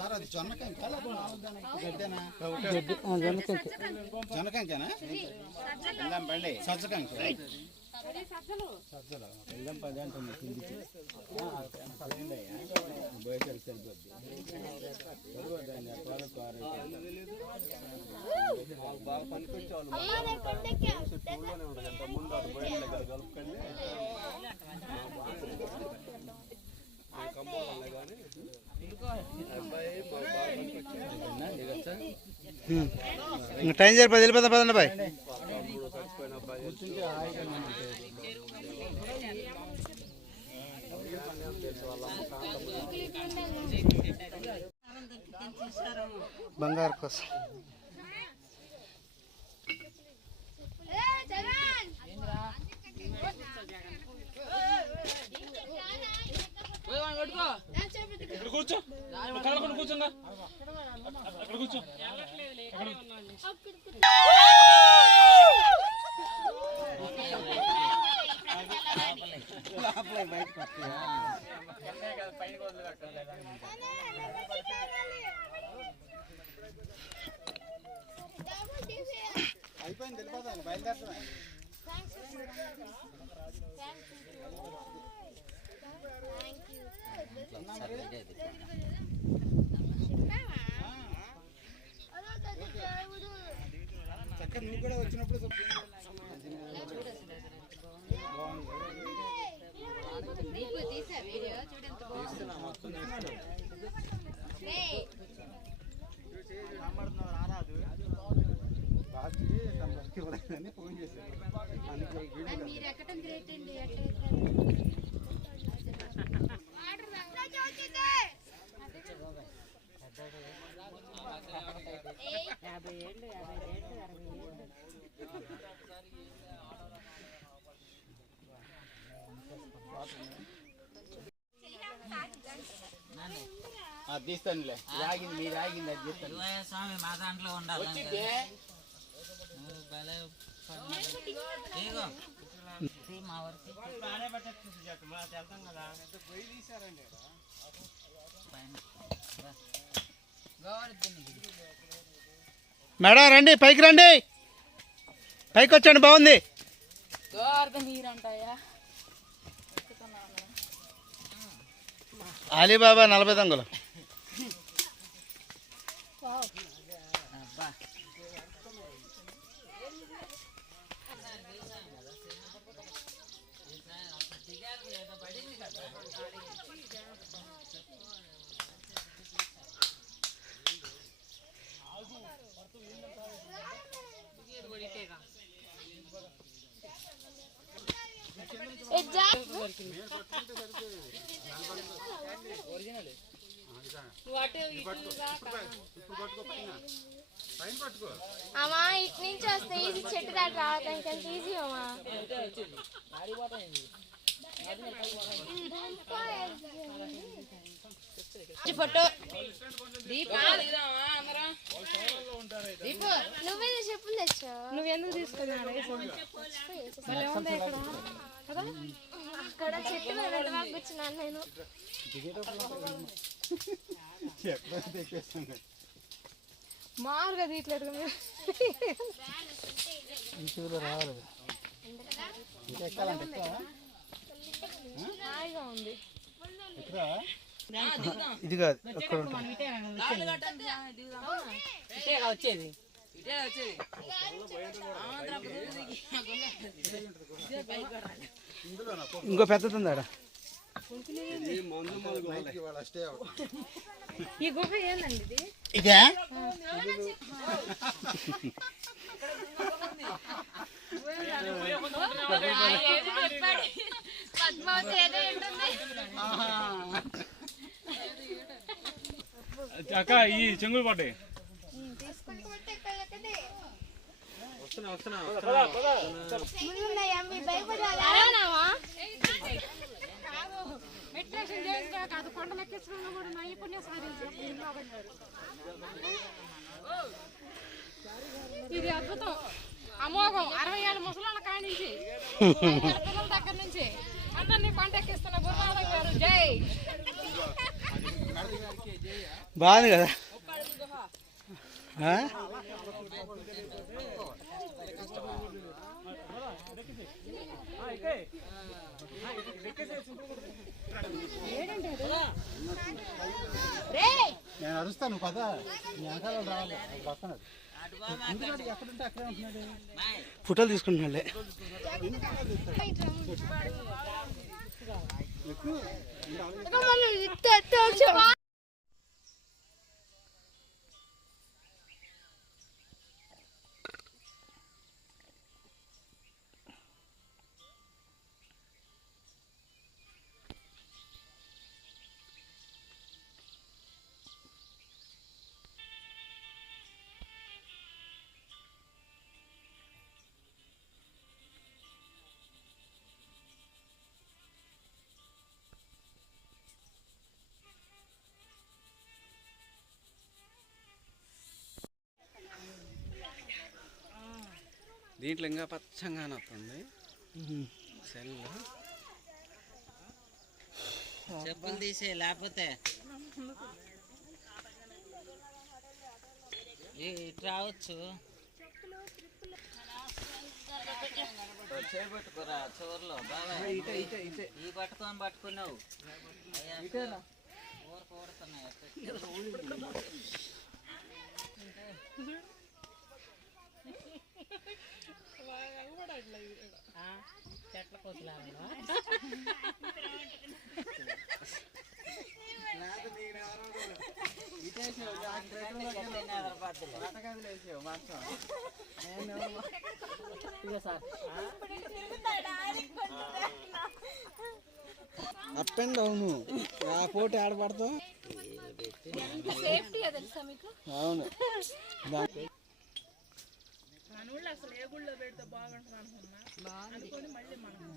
Sir అది జొన్నకంకేనా బండి సజ్జకంకి సజ్జలు వెళ్ళం 10 అంటుంది కిందికి బయటకు సరిపోద్ది బాగా పనికొచ్చేవాళ్ళు ముందు అటు బయట కలుపుకండి టైం సరిపోయి వెళ్ళిపోతా పదండి బాయ్ బంగారు కోసం కూర్చో కూర్చోంగా అక్కడ కూర్చో అయిపోయింది వెళ్ళిపోతాను బయలుదేరుతాను చక్కగా నువ్వు కూడా వచ్చినప్పుడు ఫోన్ చేశారు తీస్తానులే రాగింది మీరు రాగింది అది తీస్తాను స్వామి మా దాంట్లో ఉండాలి మా వరకు మేడం రండి పైకి రండి పైకి వచ్చండి బాగుంది అలీబాబా 40 దంగులు అమ్మా ఇటు నుంచి వస్తే ఈజీ చెట్టు దాటి రావడానికి ఎంత ఈజీ అమ్మా ఫోటో నువ్వే చెప్పులు తెచ్చా నువ్వెందుకు తీసుకున్నావు అక్కడ చెట్టు మీద కూర్చున్నాను నేను మారుగా తీయట్లేదు హాయిగా ఉంది ఇది కాదు అక్కడ వచ్చేది ఇంకో పెద్దది ఉందాడ ఈ గుహ ఏందండి ఇది ఇదే పద్మావతి ఏదో అక్క ఈ చెంగులు పడ్డాయి ఇది అద్భుతం అమోఘం 60 ఏళ్ళ ముసలాళ్ళ కాడి నుంచి దగ్గర నుంచి అందరినీ ఎక్కిస్తున్న గురునాథం గారు జై. బాగుంది కదా ఆ? నేను అరుస్తాను పద వెనకాల రావాలి పక్కన ఎక్కడుంటే అక్కడే ఉంటున్నాడు. ఫోటోలు తీసుకుంటున్నాళ్ళే. దీంట్లో ఇంకా పచ్చంగా వస్తుంది సెల్. చెప్పులు తీసే లేకపోతే ఇటు రావచ్చు. చేపట్టుకురా చోర్లో బాబా ఈ పట్టుకున్నావు ఊరు కూడుతున్నాయి. చెట్ల కోసలా అప్ అండ్ డౌన్ ఆ పోటీ ఆడపడతావు. సేఫ్టీ తెలుసా మీకు? అవును అసలు ఏ గుళ్ళో పెడితే బాగుంటుంది అనుకున్నా అనుకొని మళ్ళీ మనం